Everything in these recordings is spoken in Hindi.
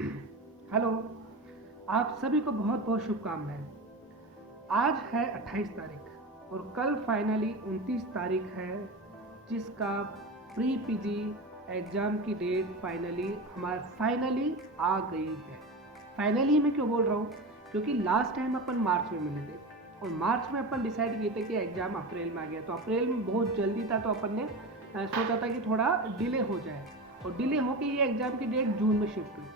हेलो। आप सभी को बहुत बहुत शुभकामनाएं। आज है 28 तारीख और कल फाइनली 29 तारीख है, जिसका प्री पीजी एग्ज़ाम की डेट फाइनली आ गई है। फाइनली मैं क्यों बोल रहा हूँ, क्योंकि लास्ट टाइम अपन मार्च में मिले थे और मार्च में अपन डिसाइड किए थे कि एग्ज़ाम अप्रैल में आ गया, तो अप्रैल में बहुत जल्दी था, तो अपन ने सोचा था कि थोड़ा डिले हो जाए, और डिले होकर ये एग्ज़ाम की डेट जून में शिफ्ट हुई।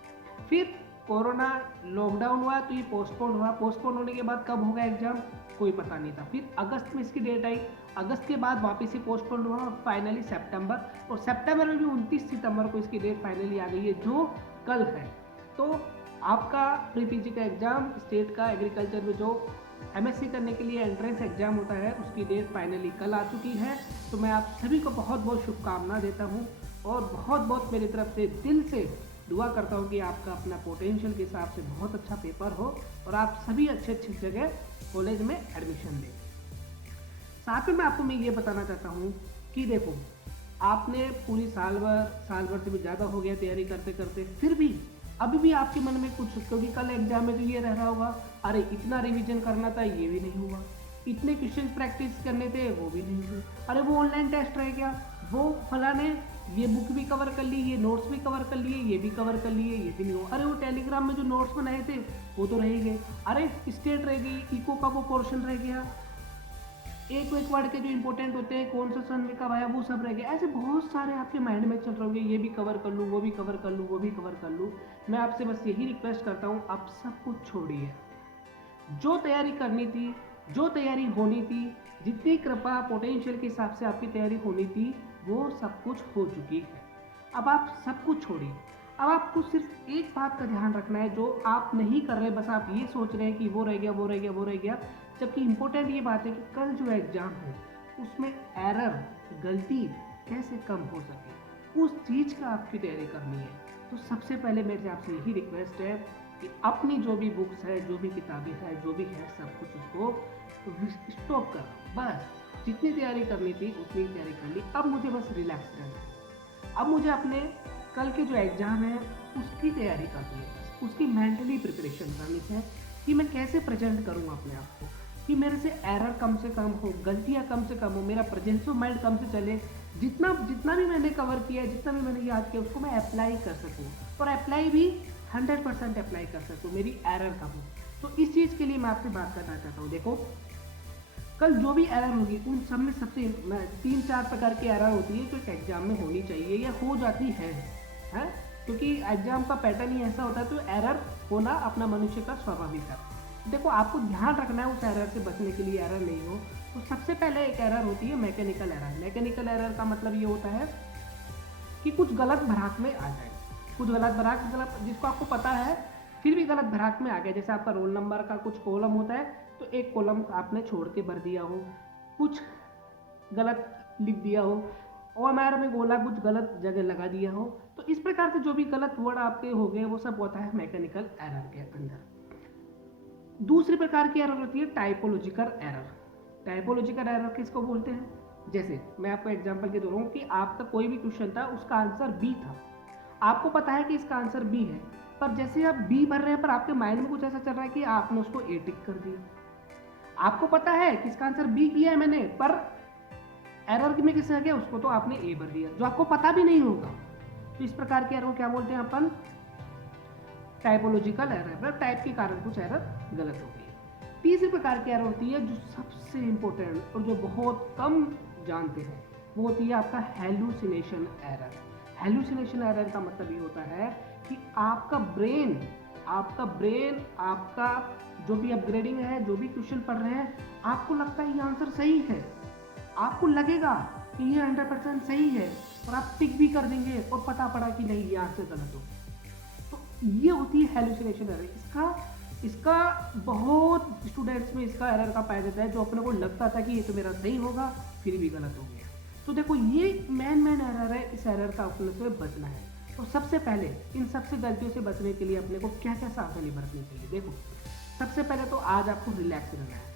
फिर कोरोना लॉकडाउन हुआ तो ये पोस्टपोन हुआ। पोस्टपोन होने के बाद कब होगा एग्ज़ाम कोई पता नहीं था। फिर अगस्त में इसकी डेट आई, अगस्त के बाद वापस ही पोस्टपोन हुआ और फाइनली सितंबर, और सितंबर में भी 29 सितंबर को इसकी डेट फाइनली आ गई है, जो कल है। तो आपका प्री पीजी का एग्ज़ाम स्टेट का एग्रीकल्चर में जो एमएससी करने के लिए एंट्रेंस एग्ज़ाम होता है, उसकी डेट फाइनली कल आ चुकी है। तो मैं आप सभी को बहुत बहुत शुभकामना देता हूँ और बहुत बहुत मेरी तरफ से दिल से दुआ करता हूँ कि आपका अपना पोटेंशियल के हिसाब से बहुत अच्छा पेपर हो और आप सभी अच्छे अच्छी जगह कॉलेज में एडमिशन लें। साथ में मैं आपको ये बताना चाहता हूँ कि देखो, आपने पूरी साल भर से भी ज़्यादा हो गया तैयारी करते करते, फिर भी अभी भी आपके मन में कुछ, क्योंकि कल एग्जाम में तो ये रह रहा होगा, अरे इतना रिवीजन करना था ये भी नहीं हुआ, इतने क्वेश्चन प्रैक्टिस करने थे वो भी नहीं हुए, अरे वो ऑनलाइन टेस्ट रह गया, वो फला ने ये बुक भी कवर कर ली, ये नोट्स भी कवर कर लिए, ये भी कवर कर लिए, ये भी नहीं हुआ, अरे वो टेलीग्राम में जो नोट्स बनाए थे वो तो रह ही गए, अरे स्टेट रह गई, इको का वो पोर्शन रह गया, एक एक वर्ड के जो इंपॉर्टेंट होते हैं, कौन सा सन में कब आया, वो सब रह गया। ऐसे बहुत सारे आपके माइंड में चल रहे होंगे, ये भी कवर कर लूँ, वो भी कवर कर लूँ, वो भी कवर कर लूँ। मैं आपसे बस यही रिक्वेस्ट करता हूँ, आप सब कुछ छोड़िए। जो तैयारी करनी थी, जो तैयारी होनी थी, जितनी कृपा पोटेंशियल के हिसाब से आपकी तैयारी होनी थी, वो सब कुछ हो चुकी है। अब आप सब कुछ छोड़िए। अब आपको सिर्फ एक बात का ध्यान रखना है, जो आप नहीं कर रहे, बस आप ये सोच रहे हैं कि वो रह गया, वो रह गया, वो रह गया, जबकि इम्पोर्टेंट ये बात है कि कल जो एग्ज़ाम है उसमें एरर, गलती कैसे कम हो सके, उस चीज़ का आपकी तैयारी करनी है। तो सबसे पहले मेरे आपसे यही रिक्वेस्ट है कि अपनी जो भी बुक्स है, जो भी किताबें हैं, जो भी है, सब कुछ उसको स्टॉप कर, बस जितनी तैयारी करनी थी उतनी तैयारी कर ली, अब मुझे बस रिलैक्स रहना है। अब मुझे अपने कल के जो एग्ज़ाम है उसकी तैयारी करनी है, उसकी मेंटली प्रिपरेशन करनी है कि मैं कैसे प्रेजेंट करूँ अपने आप को, कि मेरे से एरर कम से कम हो, गलतियाँ कम से कम हो, मेरा प्रेजेंस ऑफ माइंड कम से चले, जितना जितना भी मैंने कवर किया, जितना भी मैंने याद किया, उसको मैं अप्लाई कर सकूँ, और अप्लाई भी 100% अप्लाई कर सकूँ, मेरी एरर कम हो। तो इस चीज़ के लिए मैं आपसे बात करना चाहता हूँ। देखो, कल जो भी एरर होगी उन सब में सबसे 3-4 प्रकार की एरर होती है जो एक एग्जाम में होनी चाहिए या हो जाती है, क्योंकि एग्जाम का पैटर्न ही ऐसा होता है, तो एरर होना अपना मनुष्य का स्वाभाविक है। देखो, आपको ध्यान रखना है उस एरर से बचने के लिए, एरर नहीं हो। तो सबसे पहले एक एरर होती है मैकेनिकल एरर। मैकेनिकल एरर का मतलब ये होता है कि कुछ गलत भराक में आ जाए, कुछ गलत भराक, मतलब जिसको आपको पता है फिर भी गलत भराक में आ गया। जैसे आपका रोल नंबर का कुछ कॉलम होता है, तो एक कॉलम आपने छोड़ के भर दिया हो, कुछ गलत लिख दिया हो, ओएमआर में गोला कुछ गलत जगह लगा दिया हो, तो इस प्रकार से जो भी गलत वर्ड आपके हो गए वो सब होता है मैकेनिकल एरर के अंदर। दूसरी प्रकार की एरर होती है टाइपोलॉजिकल एरर। टाइपोलॉजिकल एरर किसको बोलते हैं? जैसे मैं आपको एग्जांपल के दे रहा हूँ कि आपका कोई भी क्वेश्चन था, उसका आंसर बी था, आपको पता है कि इसका आंसर बी है, पर जैसे आप बी भर रहे हैं पर आपके माइंड में कुछ ऐसा चल रहा है कि आपने उसको ए टिक कर दिया। आपको पता है कि इसका आंसर बी किया है मैंने, पर एरर में किससे आ गया, उसको तो आपने ए भर दिया, जो आपको पता भी नहीं होगा। तो इस प्रकार के एरर को क्या बोलते हैं अपन? Typological error. टाइप के कारण कुछ एरर गलत हो गई। तीसरी प्रकार की एरर होती है जो सबसे इंपॉर्टेंट और जो बहुत कम जानते हैं, वो होती है आपका हेलुसिनेशन एरर। हेलुसिनेशन एरर का मतलब ये होता है कि आपका ब्रेन आपका जो भी अपग्रेडिंग है, जो भी क्वेश्चन पढ़ रहे हैं, आपको लगता है ये आंसर सही है, आपको लगेगा कि ये 100% सही है, और आप टिक भी कर देंगे और पता पड़ा कि नहीं, ये आंसर गलत हो। तो ये होती है हेलुसिनेशन एरर। इसका बहुत स्टूडेंट्स में इसका एरर का पाया जाता है, जो अपने को लगता था कि ये तो मेरा सही होगा, फिर भी गलत हो गया। तो देखो, ये मेन एरर है, इस एरर का अपने से बचना है। तो सबसे पहले इन सबसे गलतियों से बचने के लिए अपने को क्या क्या सावधानी बरतनी चाहिए? देखो, सबसे पहले तो आज आपको रिलैक्स रहना है।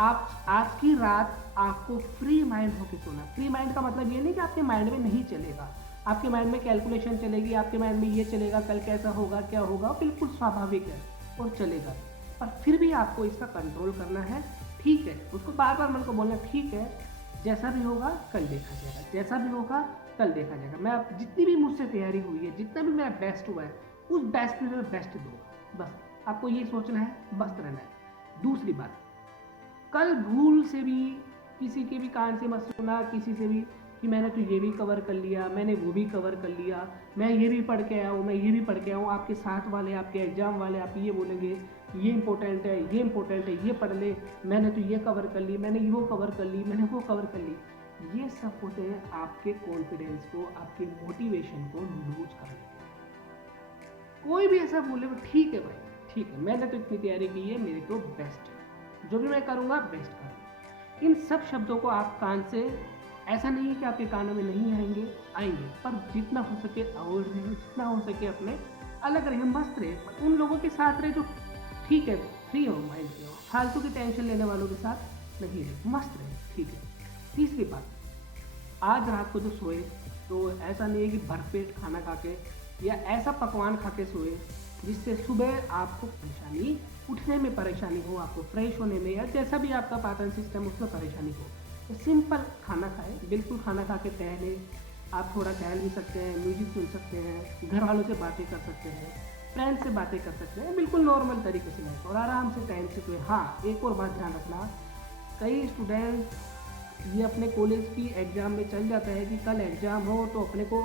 आप आज की रात आपको फ्री माइंड होकर सोना। फ्री माइंड का मतलब ये नहीं कि आपके माइंड में नहीं चलेगा, आपके माइंड में कैलकुलेशन चलेगी, आपके माइंड में ये चलेगा कल कैसा होगा क्या होगा, बिल्कुल स्वाभाविक है और चलेगा। पर फिर भी आपको इसका कंट्रोल करना है। ठीक है, उसको बार बार मन को बोलना ठीक है, जैसा भी होगा कल देखा जाएगा, जैसा भी होगा कल देखा जाएगा। मैं अब जितनी भी मुझसे तैयारी हुई है, जितना भी मेरा बेस्ट हुआ है, उस बेस्ट में मैं बेस्ट दूंगा। बस आपको ये सोचना है, मस्त रहना है। दूसरी बात, कल भूल से भी किसी के भी कान से मत सुना, किसी से भी कि मैंने तो ये भी कवर कर लिया, मैंने वो भी कवर कर लिया, मैं ये भी पढ़ के आया हूँ, मैं ये भी पढ़ के आया हूँ। आपके साथ वाले, आपके एग्जाम वाले आप ये बोलेंगे ये इंपॉर्टेंट है, ये इंपॉर्टेंट है, ये पढ़ ले, मैंने तो ये कवर कर ली, मैंने वो कवर कर ली, मैंने वो कवर कर ली। ये सब होते हैं आपके कॉन्फिडेंस को, आपके मोटिवेशन को लूज करने। कोई भी ऐसा बोले ठीक है भाई, ठीक है, मैंने तो इतनी तैयारी की है, मेरी तो बेस्ट है, जो भी मैं करूँगा बेस्ट करूँगा। इन सब शब्दों को आप कान से, ऐसा नहीं है कि आपके कानों में नहीं आएंगे, आएंगे, पर जितना हो सके अवॉइड रहे, जितना हो सके अपने अलग रहे, मस्त रहे, उन लोगों के साथ रहे जो ठीक है, फ्री हो माइंड से हो, फालतू की टेंशन लेने वालों के साथ नहीं रहे, मस्त रहे। ठीक है। तीसरी बात, आज रात को जो सोए तो ऐसा नहीं है कि भरपेट खाना खा के या ऐसा पकवान खा के सोए जिससे सुबह आपको परेशानी, उठने में परेशानी हो, आपको फ्रेश होने में या जैसा भी आपका पाचन सिस्टम उसमें परेशानी हो। तो सिंपल खाना खाएं, बिल्कुल खाना खा के टहले। आप थोड़ा टहल भी सकते हैं, म्यूजिक सुन सकते हैं, घर वालों से बातें कर सकते हैं, फ्रेंड से बातें कर सकते हैं, बिल्कुल नॉर्मल तरीके से लाइफ और आराम से टाइम से। तो हाँ, एक और बात ध्यान रखना, कई स्टूडेंट्स ये अपने कॉलेज की एग्ज़ाम में चल जाता है कि कल एग्ज़ाम हो तो अपने को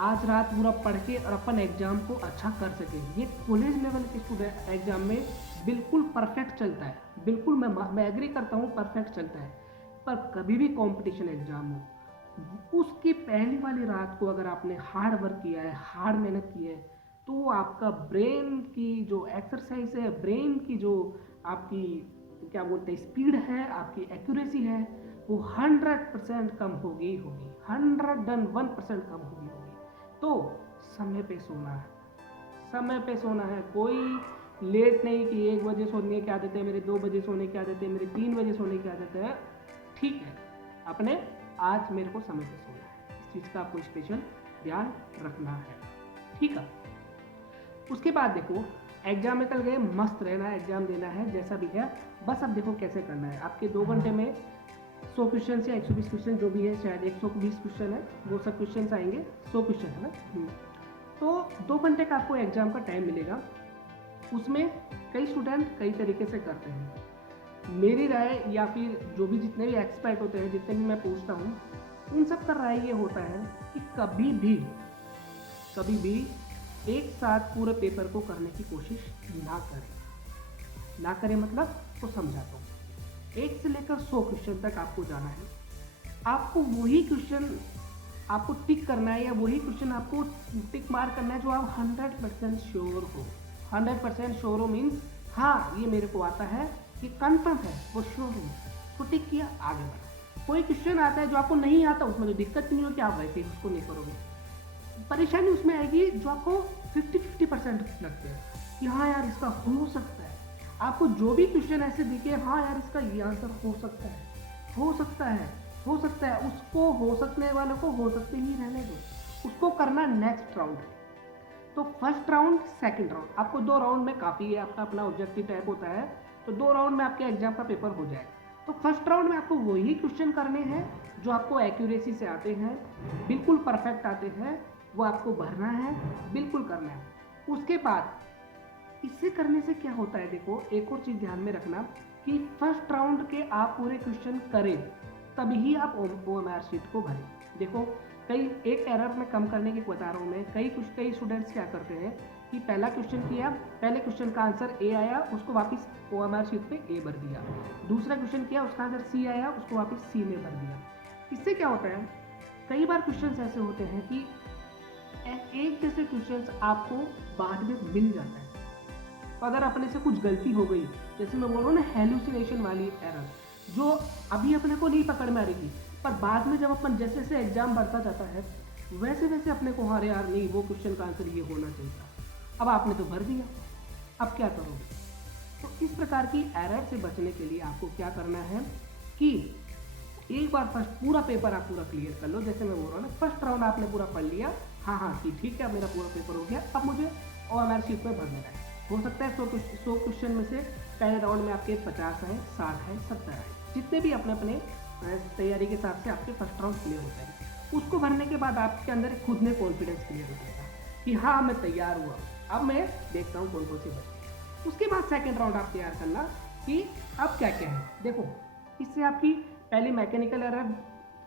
आज रात पूरा पढ़ के और अपन एग्ज़ाम को अच्छा कर सके। ये कॉलेज लेवल के स्टूडेंट एग्ज़ाम में बिल्कुल परफेक्ट चलता है, बिल्कुल मैं एग्री करता हूँ, परफेक्ट चलता है। पर कभी भी कंपटीशन एग्ज़ाम हो, उसकी पहली वाली रात को अगर आपने हार्ड वर्क किया है, हार्ड मेहनत की है, तो आपका ब्रेन की जो एक्सरसाइज है, ब्रेन की जो आपकी क्या बोलते हैं स्पीड है, आपकी एक्यूरेसी है, वो 100% कम होगी, 101% कम होगी। तो समय पे सोना है, समय पे सोना है। कोई लेट नहीं कि 1 बजे सोने की आदत है मेरे, 2 बजे सोने की आदत है मेरे, 3 बजे सोने की आदत है, ठीक है, अपने आज मेरे को समय पे सोना है, इस चीज़ का आपको स्पेशल ध्यान रखना है। ठीक है। उसके बाद देखो, एग्जाम में कल गए, मस्त रहना है, एग्जाम देना है, जैसा भी है। बस अब देखो कैसे करना है। आपके 2 घंटे में 100 क्वेश्चन या 120 क्वेश्चन जो भी है, शायद 120 क्वेश्चन है, वो सब क्वेश्चन आएंगे, 100 क्वेश्चन है ना। तो 2 घंटे का आपको एग्जाम का टाइम मिलेगा। उसमें कई स्टूडेंट कई तरीके से करते हैं। मेरी राय या फिर जो भी जितने भी एक्सपर्ट होते हैं, जितने भी मैं पूछता हूँ, उन सब का राय ये होता है कि कभी भी एक साथ पूरे पेपर को करने की कोशिश ना करें मतलब तो समझाता हूँ। 1 से लेकर 100 क्वेश्चन तक आपको जाना है। आपको वही क्वेश्चन आपको टिक करना है या वही क्वेश्चन आपको टिक मार करना है जो आप 100% श्योर हो। 100% श्योर हो मीन्स हाँ ये मेरे को आता है, ये कंफर्म है, वो श्योर हो, उसको टिक किया, आगे बढ़ा। कोई क्वेश्चन आता है जो आपको नहीं आता, उसमें तो दिक्कत नहीं हो कि आप वैसे ही उसको नहीं करोगे। परेशानी उसमें आएगी जो आपको 50-50% लगते हैं कि हाँ यार इसका हो सकता है। आपको जो भी क्वेश्चन ऐसे दिखे, हाँ यार इसका ये आंसर हो सकता है, उसको हो सकने वाले को हो सकते ही रहने दो, उसको करना नेक्स्ट राउंड। तो फर्स्ट राउंड, सेकंड राउंड, आपको 2 राउंड में काफ़ी है, आपका अपना ऑब्जेक्टिव टाइप होता है, तो 2 राउंड में आपके एग्जाम का पेपर हो जाएगा। तो फर्स्ट राउंड में आपको वही क्वेश्चन करने हैं जो आपको एक्यूरेसी से आते हैं, बिल्कुल परफेक्ट आते हैं, वो आपको भरना है, बिल्कुल करना है। उसके बाद इससे करने से क्या होता है, देखो एक और चीज़ ध्यान में रखना कि फर्स्ट राउंड के आप पूरे क्वेश्चन करें तभी आप OMR शीट को भरें। देखो एक एरर में कम करने की बता रहा हूँ मैं। कई स्टूडेंट्स क्या करते हैं कि पहला क्वेश्चन किया, पहले क्वेश्चन का आंसर A आया, उसको वापस OMR शीट पे A भर दिया। दूसरा क्वेश्चन किया, उसका आंसर C आया, उसको वापस C में भर दिया। इससे क्या होता है, कई बार क्वेश्चन ऐसे होते हैं कि एक जैसे क्वेश्चंस आपको बाद में मिल जाता है। तो अगर अपने से कुछ गलती हो गई, जैसे मैं बोल रहा हूँ ना हेलुसिनेशन वाली एरर, जो अभी अपने को नहीं पकड़ में आ रही थी, पर बाद में जब अपन जैसे जैसे एग्जाम बढ़ता जाता है वैसे वैसे अपने को हाँ यार नहीं वो क्वेश्चन का आंसर ये होना चाहिए था, अब आपने तो भर दिया, अब क्या करोगे। तो इस प्रकार की एरर से बचने के लिए आपको क्या करना है कि एक बार फर्स्ट पूरा पेपर आप पूरा क्लियर कर लो। जैसे मैं बोल रहा हूँ ना, फर्स्ट राउंड आपने पूरा पढ़ लिया, हाँ हाँ कि ठीक है अब मेरा पूरा पेपर हो गया, अब मुझे OMR शीट में भर देना है। हो सकता है 100 क्वेश्चन में से पहले राउंड में आपके 50 है, 60 है, 70 है, जितने भी अपने अपने तैयारी के हिसाब से आपके फर्स्ट राउंड क्लियर हो जाएंगे। उसको भरने के बाद आपके अंदर खुद में कॉन्फिडेंस क्लियर हो जाएगा कि हाँ मैं तैयार हुआ, अब मैं देखता हूँ कौन कौन से बचे। उसके बाद सेकेंड राउंड आप तैयार करना कि अब क्या क्या है। देखो इससे आपकी पहले मैकेनिकल एरर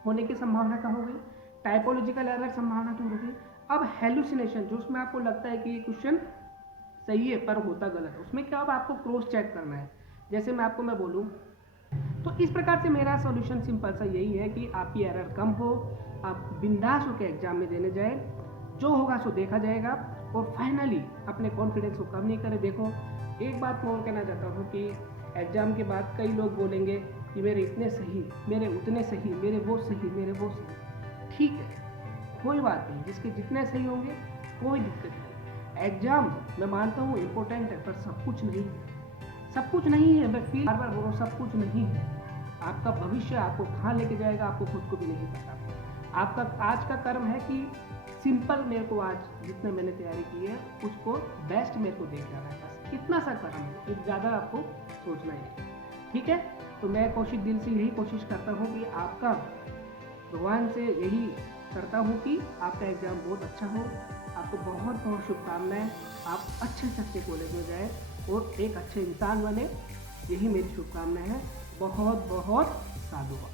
होने की संभावना कम हो गई, टाइपोलॉजिकल एरर संभावना दूर हो गई। अब हेलुसिनेशन, जो उसमें आपको लगता है कि ये क्वेश्चन सही है पर होता गलत है, उसमें क्या अब आपको क्रॉस चेक करना है। जैसे मैं बोलूँ तो इस प्रकार से मेरा सॉल्यूशन सिंपल सा यही है कि आपकी एरर कम हो, आप बिंदास होकर एग्जाम में देने जाए, जो होगा सो देखा जाएगा, और फाइनली अपने कॉन्फिडेंस को कम नहीं करें। देखो एक बात मैं और कहना चाहता हूँ कि एग्जाम के बाद कई लोग बोलेंगे कि मेरे इतने सही, मेरे उतने सही, मेरे वो सही, मेरे वो सही। ठीक है, कोई बात नहीं, जिसके जितने सही होंगे कोई दिक्कत नहीं। एग्जाम मैं मानता हूँ इम्पोर्टेंट है, पर सब कुछ नहीं है, सब कुछ नहीं है। मैं फिर बार बार बोल रहा हूँ, सब कुछ नहीं है। आपका भविष्य आपको कहाँ लेके जाएगा आपको खुद को भी नहीं पता। आपका आज का कर्म है कि सिंपल मेरे को आज जितने मैंने तैयारी की है उसको बेस्ट मेरे को देख जाना है, बस इतना सा कर्म है, फिर ज़्यादा आपको सोचना ही नहीं। ठीक है, तो मैं दिल से यही कोशिश करता हूँ कि आपका, भगवान से यही करता हूँ कि आपका एग्ज़ाम बहुत अच्छा हो। आपको बहुत बहुत शुभकामनाएं, आप अच्छे से अच्छे कॉलेज में जाएं और एक अच्छे इंसान बने, यही मेरी शुभकामनाएं हैं। बहुत बहुत साधुवाद।